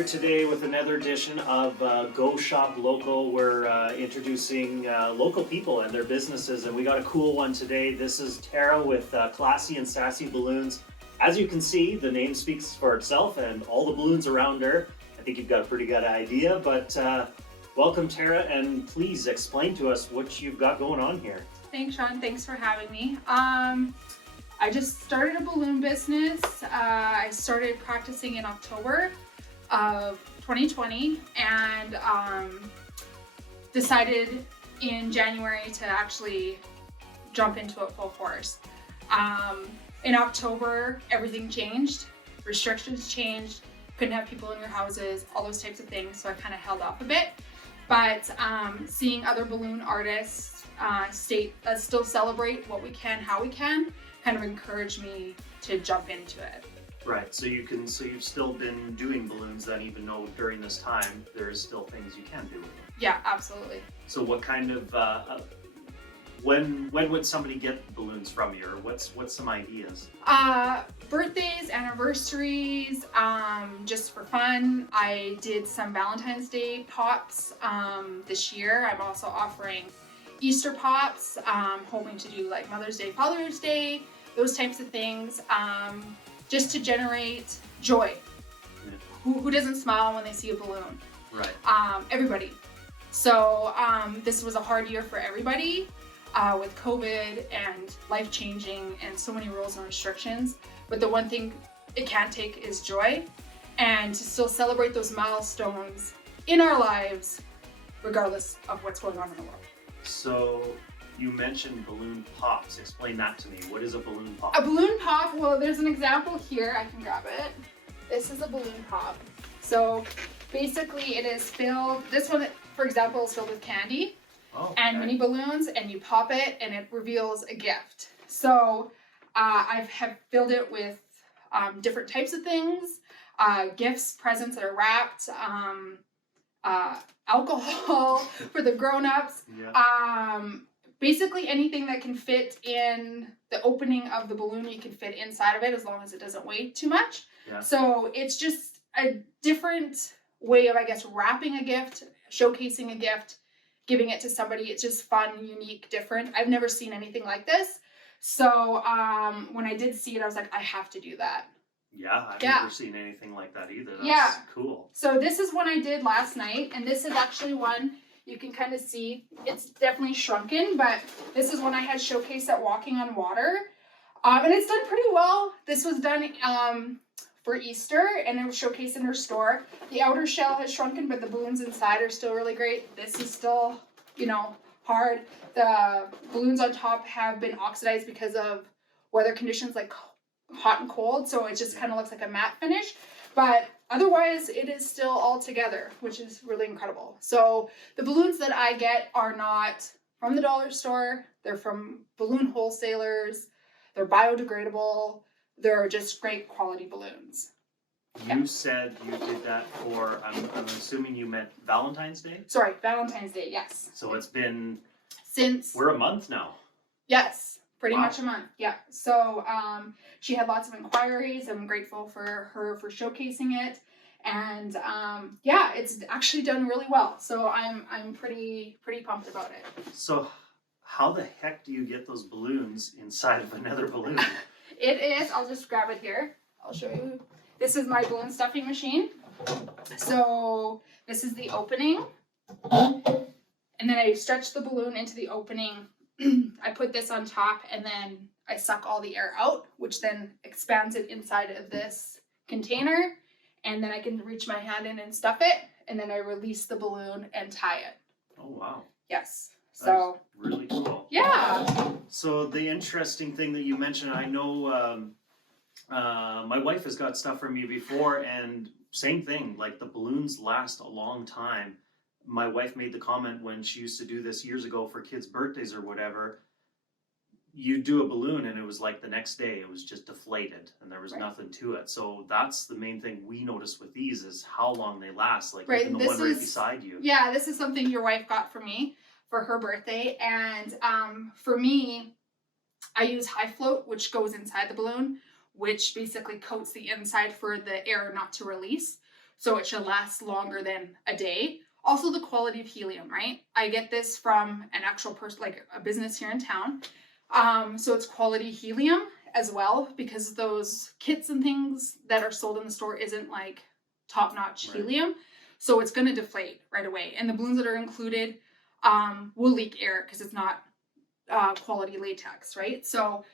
here today with another edition of Go Shop Local. We're introducing local people and their businesses, and we got a cool one today. This is Tara with Classy and Sassy Balloons. As you can see, the name speaks for itself and all the balloons around her. I think you've got a pretty good idea, but welcome, Tara, and please explain to us what you've got going on here. Thanks, Sean. Thanks for having me. I just started a balloon business. I started practicing in October of 2020 and decided in January to actually jump into it full force. In October, everything changed. Restrictions changed. Couldn't have people in your houses, all those types of things. So I kind of held off a bit. But seeing other balloon artists still celebrate what we can, how we can, kind of encouraged me to jump into it. Right, so you've still been doing balloons then, even though during this time there is still things you can do with them. Yeah, absolutely. So what kind of when would somebody get balloons from you, or what's some ideas? Birthdays, anniversaries, just for fun. I did some Valentine's Day pops this year. I'm also offering Easter pops, hoping to do like Mother's Day, Father's Day, those types of things, just to generate joy. Yeah. Who doesn't smile when they see a balloon? Right. Everybody. So this was a hard year for everybody with COVID and life changing and so many rules and restrictions. But the one thing it can't take is joy, and to still celebrate those milestones in our lives, regardless of what's going on in the world. So you mentioned balloon pops. Explain that to me. What is a balloon pop? A balloon pop, well, there's an example here. I can grab it. This is a balloon pop. So basically it is filled, this one, for example, is filled with candy and mini balloons, and you pop it and it reveals a gift. So I have filled it with different types of things, gifts, presents that are wrapped, alcohol for the grown-ups, basically anything that can fit in the opening of the balloon, you can fit inside of it as long as it doesn't weigh too much. Yeah. So it's just a different way of, I guess, wrapping a gift, showcasing a gift, giving it to somebody. It's just fun, unique, different. I've never seen anything like this. So when I did see it, I was like, I have to do that. Yeah, I've never seen anything like that either. That's cool. So this is one I did last night, and this is actually one you can kind of see. It's definitely shrunken, but this is one I had showcased at Walking on Water. And it's done pretty well. This was done for Easter, and it was showcased in her store. The outer shell has shrunken, but the balloons inside are still really great. This is still, hard. The balloons on top have been oxidized because of weather conditions like hot and cold, so it just kind of looks like a matte finish, but otherwise it is still all together, which is really incredible. So the balloons that I get are not from the dollar store, they're from balloon wholesalers, they're biodegradable, they're just great quality balloons. You said you did that for, I'm assuming you meant Valentine's Day? Sorry, Valentine's Day, yes. So it's been since we're a month now. Yes. Pretty much a month, yeah. So she had lots of inquiries. I'm grateful for her for showcasing it, and it's actually done really well. So I'm pretty pumped about it. So how the heck do you get those balloons inside of another balloon? It is. I'll just grab it here. I'll show you. This is my balloon stuffing machine. So this is the opening, and then I stretch the balloon into the opening. I put this on top, and then I suck all the air out, which then expands it inside of this container, and then I can reach my hand in and stuff it, and then I release the balloon and tie it. Oh, wow. Yes. So that's really cool. Yeah. So the interesting thing that you mentioned, I know my wife has got stuff from you before, and same thing, like the balloons last a long time. My wife made the comment when she used to do this years ago for kids' birthdays or whatever, you do a balloon and it was like the next day it was just deflated and there was nothing to it. So that's the main thing we notice with these is how long they last, like even the one right beside you. Yeah, this is something your wife got for me for her birthday, and for me, I use high float, which goes inside the balloon, which basically coats the inside for the air not to release. so it should last longer than a day. Also the quality of helium, right? I get this from an actual person, like a business here in town. So it's quality helium as well, because those kits and things that are sold in the store isn't like top-notch helium. So it's going to deflate right away. And the balloons that are included will leak air because it's not quality latex, right? So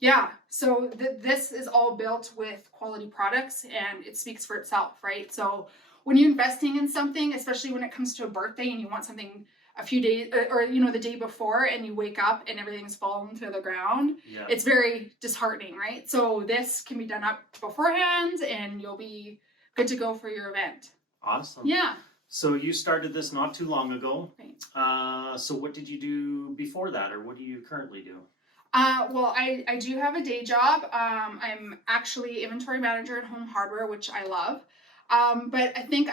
yeah, so this is all built with quality products, and it speaks for itself, right? So when you're investing in something, especially when it comes to a birthday and you want something a few days or you know, the day before, and you wake up and everything's fallen to the ground, it's very disheartening, right? So this can be done up beforehand and you'll be good to go for your event. Awesome. Yeah. So you started this not too long ago. Right. So what did you do before that, or what do you currently do? Well, I do have a day job. I'm actually inventory manager at Home Hardware, which I love. But I think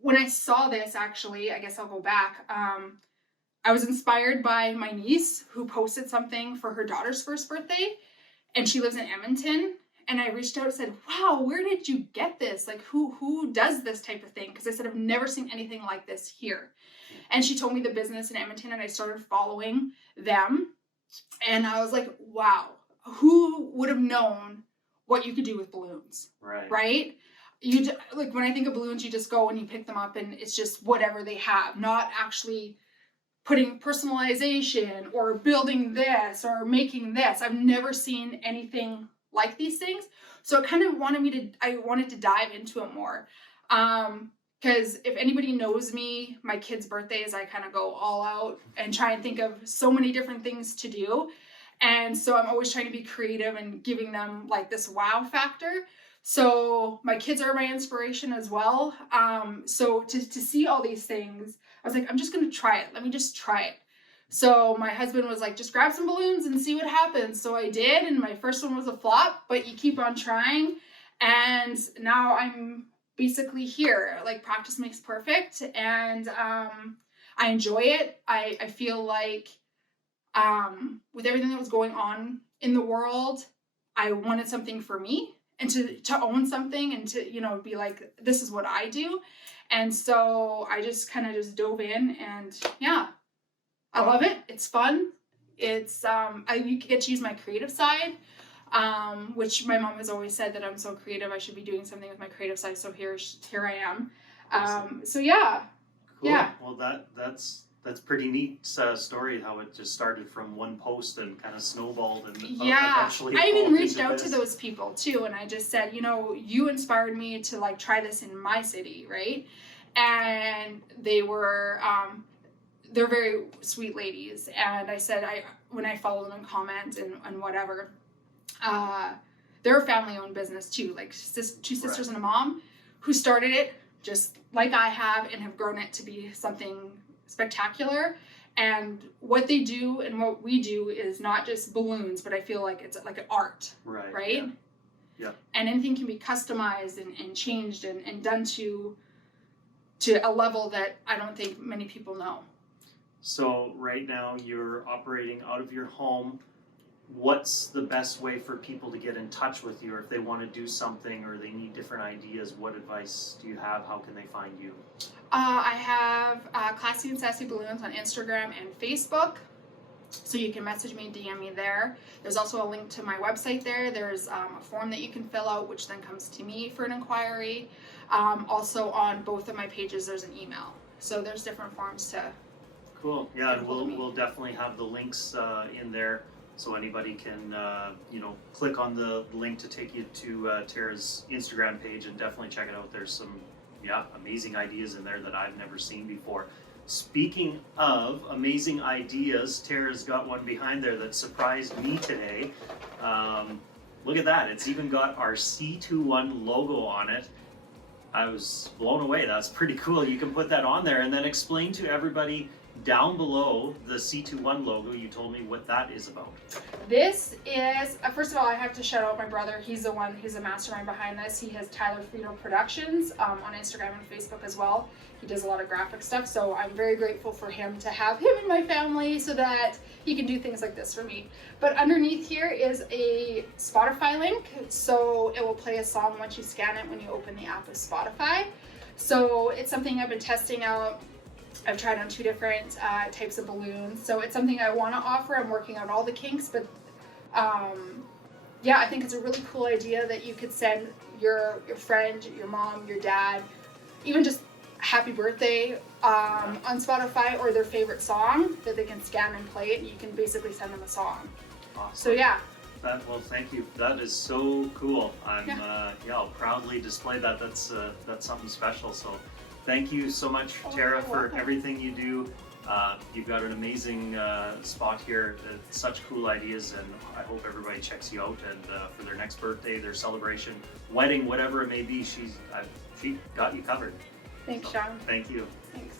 when I saw this, actually, I guess I'll go back. I was inspired by my niece who posted something for her daughter's first birthday, and she lives in Edmonton. And I reached out and said, wow, where did you get this? Like, who does this type of thing? Because I said, I've never seen anything like this here. And she told me the business in Edmonton, and I started following them. And I was like, wow, who would have known what you could do with balloons? Right? Like, when I think of balloons, you just go and you pick them up and it's just whatever they have, not actually putting personalization or building this or making this. I've never seen anything like these things. So it kind of I wanted to dive into it more. Because if anybody knows me, my kids' birthdays, I kind of go all out and try and think of so many different things to do. And so I'm always trying to be creative and giving them like this wow factor. So my kids are my inspiration as well. So to see all these things, I was like, I'm just going to try it. Let me just try it. So my husband was like, just grab some balloons and see what happens. So I did, and my first one was a flop, but you keep on trying. And now I'm basically here. Like, practice makes perfect, and I enjoy it. I feel like with everything that was going on in the world, I wanted something for me, and to own something, and to, you know, be like, this is what I do. And so I just kind of just dove in, and yeah, I love it. It's fun. It's you get to use my creative side, which my mom has always said that I'm so creative. I should be doing something with my creative side. So here I am. So yeah. Cool. Yeah. Well, that's pretty neat story, how it just started from one post and kind of snowballed and eventually I even evolved reached into out this. to those people too, and I just said, you know, you inspired me to like try this in my city, right? And they were they're very sweet ladies, and I said, when I follow them and comment and whatever, they're a family-owned business too, like two sisters and a mom who started it just like I have, and have grown it to be something spectacular. And what they do and what we do is not just balloons, but I feel like it's like an art, right? Yeah. And anything can be customized and changed and done to a level that I don't think many people know. So right now you're operating out of your home. What's the best way for people to get in touch with you, or if they want to do something or they need different ideas? What advice do you have? How can they find you? I have Classy and Sassy Balloons on Instagram and Facebook, so you can message me, DM me there. There's also a link to my website there. There's a form that you can fill out, which then comes to me for an inquiry. Also on both of my pages, there's an email. So there's different forms to. Cool. Yeah, and we'll definitely have the links in there, so anybody can click on the link to take you to Tara's Instagram page and definitely check it out. There's some amazing ideas in there that I've never seen before. Speaking of amazing ideas, Tara's got one behind there that surprised me today. Look at that. It's even got our C21 logo on it. I was blown away. That's pretty cool. You can put that on there, and then explain to everybody down below the C21 logo, you told me what that is about. This is, first of all, I have to shout out my brother. He's the one who's the mastermind behind this. He has Tyler Frito Productions on Instagram and Facebook as well. He does a lot of graphic stuff, so I'm very grateful for him to have him in my family so that he can do things like this for me. But underneath here is a Spotify link, so it will play a song once you scan it when you open the app of Spotify. So it's something I've been testing out. I've tried on 2 different types of balloons, so it's something I want to offer. I'm working out all the kinks, but yeah, I think it's a really cool idea that you could send your friend, your mom, your dad, even just happy birthday on Spotify, or their favorite song that they can scan and play it, and you can basically send them a song. Awesome. So yeah. Well, thank you. That is so cool. I'll proudly display that. That's something special. So, thank you so much, Tara, for welcome. everything you do. You've got an amazing spot here. Such cool ideas, and I hope everybody checks you out. And for their next birthday, their celebration, wedding, whatever it may be, she got you covered. Thanks, So, Sean. thank you. Thanks.